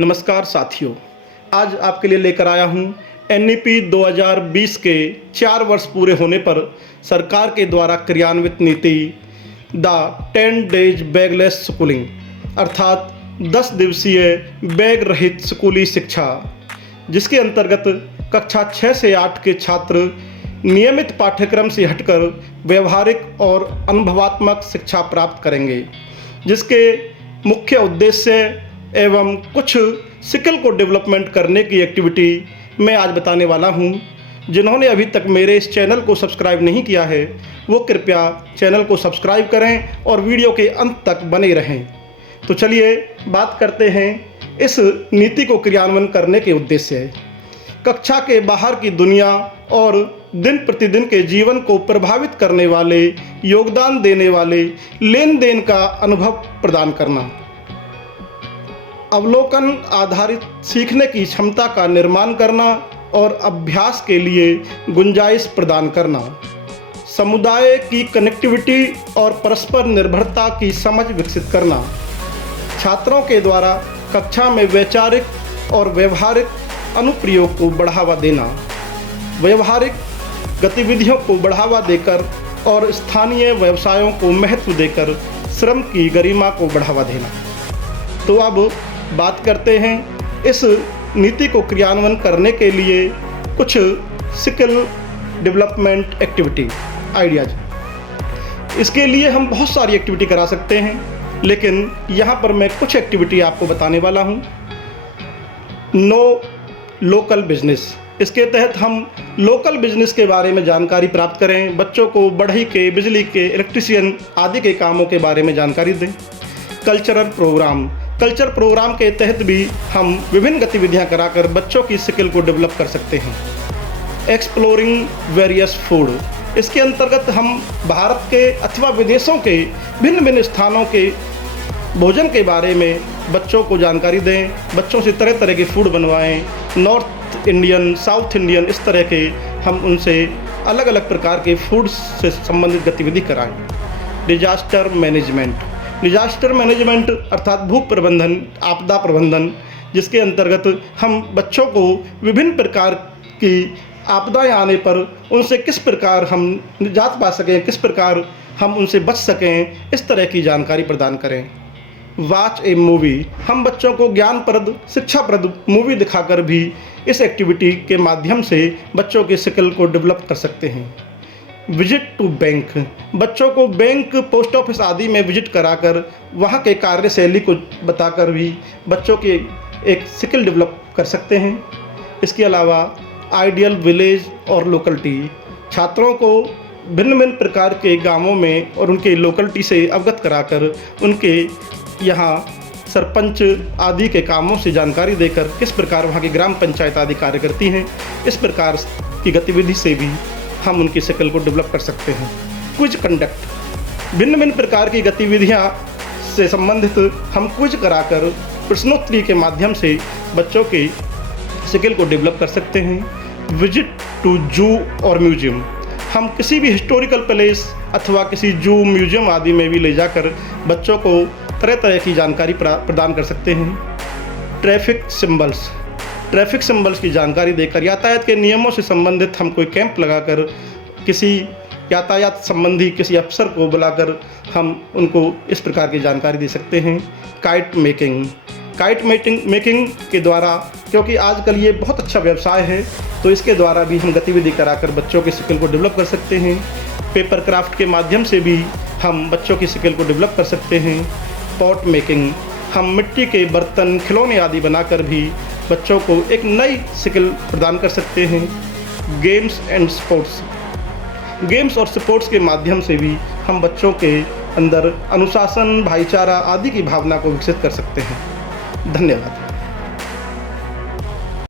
नमस्कार साथियों, आज आपके लिए लेकर आया हूँ एनईपी 2020 के 4 वर्ष पूरे होने पर सरकार के द्वारा क्रियान्वित नीति द 10 डेज बैगलेस स्कूलिंग अर्थात 10 दिवसीय बैग रहित स्कूली शिक्षा, जिसके अंतर्गत कक्षा 6 से 8 के छात्र नियमित पाठ्यक्रम से हटकर व्यवहारिक और अनुभवात्मक शिक्षा प्राप्त करेंगे, जिसके मुख्य उद्देश्य एवं कुछ स्किल को डेवलपमेंट करने की एक्टिविटी मैं आज बताने वाला हूं। जिन्होंने अभी तक मेरे इस चैनल को सब्सक्राइब नहीं किया है वो कृपया चैनल को सब्सक्राइब करें और वीडियो के अंत तक बने रहें। तो चलिए बात करते हैं इस नीति को क्रियान्वयन करने के उद्देश्य। कक्षा के बाहर की दुनिया और दिन प्रतिदिन के जीवन को प्रभावित करने वाले, योगदान देने वाले लेन देन का अनुभव प्रदान करना, अवलोकन आधारित सीखने की क्षमता का निर्माण करना और अभ्यास के लिए गुंजाइश प्रदान करना, समुदाय की कनेक्टिविटी और परस्पर निर्भरता की समझ विकसित करना, छात्रों के द्वारा कक्षा में वैचारिक और व्यवहारिक अनुप्रयोग को बढ़ावा देना, व्यवहारिक गतिविधियों को बढ़ावा देकर और स्थानीय व्यवसायों को महत्व देकर श्रम की गरिमा को बढ़ावा देना। तो अब बात करते हैं इस नीति को क्रियान्वयन करने के लिए कुछ स्किल डेवलपमेंट एक्टिविटी आइडियाज। इसके लिए हम बहुत सारी एक्टिविटी करा सकते हैं, लेकिन यहाँ पर मैं कुछ एक्टिविटी आपको बताने वाला हूँ। नो लोकल बिजनेस, इसके तहत हम लोकल बिजनेस के बारे में जानकारी प्राप्त करें, बच्चों को बढ़ई के, बिजली के, इलेक्ट्रीशियन आदि के कामों के बारे में जानकारी दें। कल्चरल प्रोग्राम के तहत भी हम विभिन्न गतिविधियां कराकर बच्चों की स्किल को डेवलप कर सकते हैं। एक्सप्लोरिंग वेरियस फूड, इसके अंतर्गत हम भारत के अथवा विदेशों के भिन्न भिन्न स्थानों के भोजन के बारे में बच्चों को जानकारी दें, बच्चों से तरह तरह के फूड बनवाएं, नॉर्थ इंडियन, साउथ इंडियन, इस तरह के हम उनसे अलग अलग प्रकार के फूड से संबंधित गतिविधि कराएं। डिजास्टर मैनेजमेंट अर्थात भू प्रबंधन, आपदा प्रबंधन, जिसके अंतर्गत हम बच्चों को विभिन्न प्रकार की आपदाएं आने पर उनसे किस प्रकार हम निजात पा सकें, किस प्रकार हम उनसे बच सकें, इस तरह की जानकारी प्रदान करें। वॉच ए मूवी, हम बच्चों को ज्ञानप्रद, शिक्षाप्रद मूवी दिखाकर भी इस एक्टिविटी के माध्यम से बच्चों के स्किल को डेवलप कर सकते हैं। विजिट टू बैंक, बच्चों को बैंक, पोस्ट ऑफिस आदि में विजिट कराकर वहाँ के कार्यशैली को बताकर भी बच्चों के एक स्किल डेवलप कर सकते हैं। इसके अलावा आइडियल विलेज और लोकलिटी, छात्रों को भिन्न भिन्न प्रकार के गांवों में और उनके लोकलिटी से अवगत कराकर उनके यहाँ सरपंच आदि के कामों से जानकारी देकर किस प्रकार वहाँ की ग्राम पंचायत आदि कार्य करती हैं, इस प्रकार की गतिविधि से भी हम उनकी स्किल को डेवलप कर सकते हैं। क्विज कंडक्ट, भिन्न भिन्न प्रकार की गतिविधियाँ से संबंधित हम क्विज कराकर प्रश्नोत्तरी के माध्यम से बच्चों के स्किल को डेवलप कर सकते हैं। विजिट टू जू और म्यूजियम, हम किसी भी हिस्टोरिकल प्लेस अथवा किसी जू, म्यूजियम आदि में भी ले जाकर बच्चों को तरह तरह की जानकारी प्रदान कर सकते हैं। ट्रैफिक सिंबल्स की जानकारी देकर, यातायात के नियमों से संबंधित हम कोई कैंप लगाकर किसी यातायात संबंधी किसी अफसर को बुलाकर हम उनको इस प्रकार की जानकारी दे सकते हैं। काइट मेकिंग के द्वारा, क्योंकि आजकल ये बहुत अच्छा व्यवसाय है, तो इसके द्वारा भी हम गतिविधि कराकर बच्चों के स्किल को डेवलप कर सकते हैं। पेपर क्राफ्ट के माध्यम से भी हम बच्चों की स्किल को डेवलप कर सकते हैं। पॉट मेकिंग, हम मिट्टी के बर्तन, खिलौने आदि बनाकर भी बच्चों को एक नई स्किल प्रदान कर सकते हैं। गेम्स और स्पोर्ट्स के माध्यम से भी हम बच्चों के अंदर अनुशासन, भाईचारा आदि की भावना को विकसित कर सकते हैं। धन्यवाद।